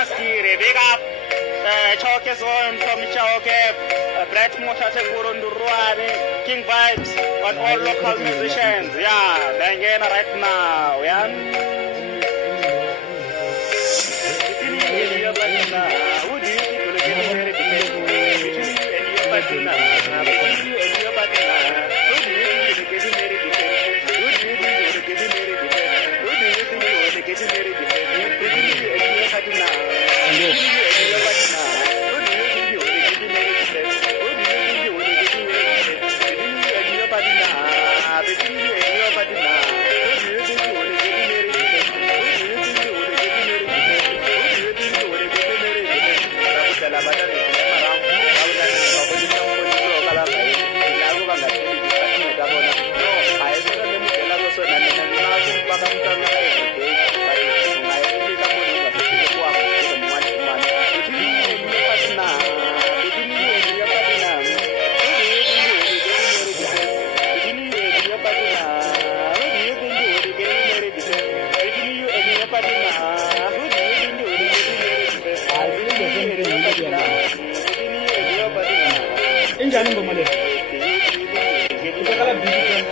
Rebecca Choke Zone from Choke, Brett Motate Kurunduruane, King Vibes on all local musicians. Yeah, Dangena right now. Yeah. Who do you think will get very between you and your partner? Between you and your partner. Who do you think will get married? Who do you think will get married? Who do you think will get married? Between you and your partner. Injani ngoma le. Ukakala bibi tena.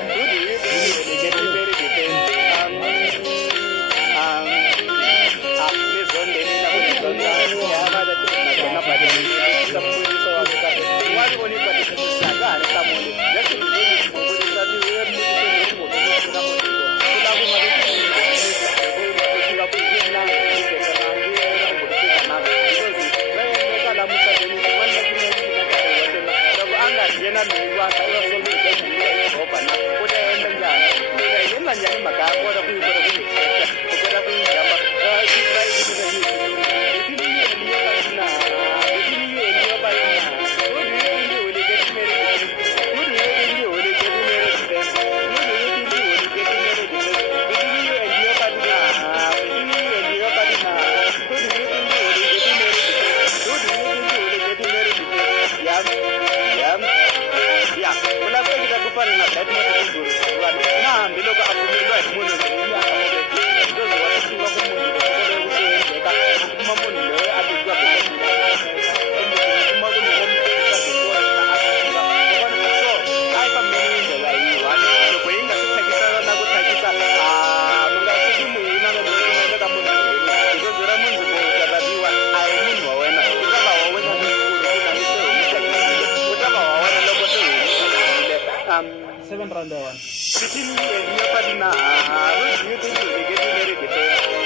$7 one. Between you and your partner, who do you think will get married?